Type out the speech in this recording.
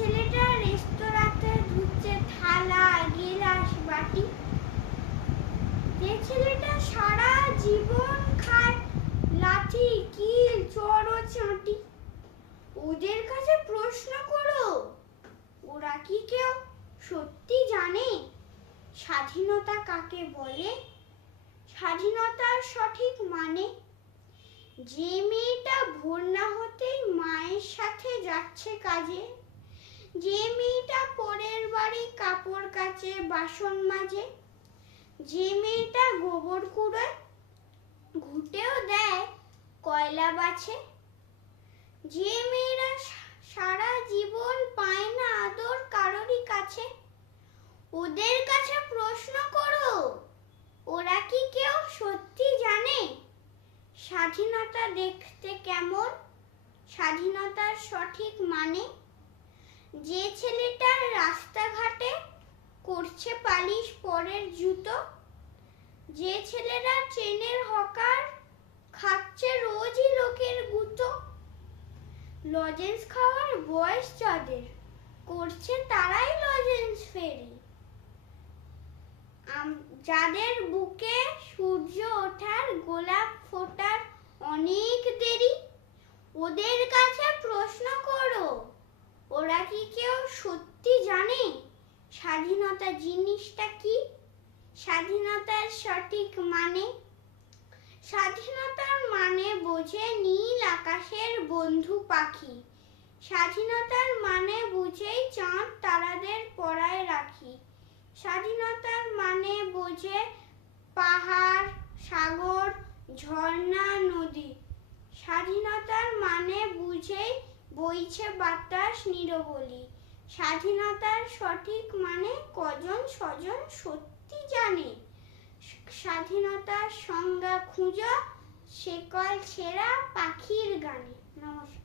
ছেলেটা রেস্তোরাঁতে ধুচ্ছে থালা গিলাস বাটি, যে ছেলেটা সারা জীবন খায় লাঠি কিল চড় ও চাঁটি, ওদের কাছে প্রশ্ন করো, ওরা কি কেউ সত্যি জানে স্বাধীনতা কাকে বলে, স্বাধীনতার সঠিক মানে? যে মেয়েটা ভোর না হতেই মায়ের সাথে যাচ্ছে কাজে, যে মেয়েটা পরের বাড়ি কাপড় কাচে বাসন মাজে, যে মেয়েটা গোবর কুড়োয় ঘুঁটেও দেয় কয়লা বাছে, যে মেয়েরা সারা জীবন পায় না আদর কারোরই কাছে, ওদের কাছে প্রশ্ন করো, ওরা কি কেউ সত্যি জানে স্বাধীনতা দেখতে কেমন, স্বাধীনতার সঠিক মানে? যে ছেলেটা রাস্তাঘাটে করছে পালিশ পরের জুতো, যে ছেলেরা ট্রেনের হকার খাচ্ছে রোজই লোকের গুঁতো, লজেন্স খাওয়ার বয়স যাদের করছে তারাই লজেন্স ফেরি, যাদের বুকে সূর্য ওঠার গোলাপ ফোটার অনেক দেরি, ওদের কাছে প্রশ্ন করো, ওরা কি কেউ সত্যি জানে স্বাধীনতা জিনিসটা কি, স্বাধীনতার সঠিক মানে? স্বাধীনতার মানে বোঝে নীল আকাশের বন্ধু পাখি, স্বাধীনতার মানে বুঝেই চাঁদ তারাদের পরায় রাখি, স্বাধীনতার মানে বোঝে পাহাড় সাগর ঝর্ণা নদী, স্বাধীনতার মানে বুঝেই বইছে বাতাস নিরবলি, স্বাধীনতার সঠিক মানে কজন স্বজন সত্যি জানে, স্বাধীনতার সংজ্ঞা খুঁজো শেকল ছেঁড়া পাখির গানে। নমস্কার।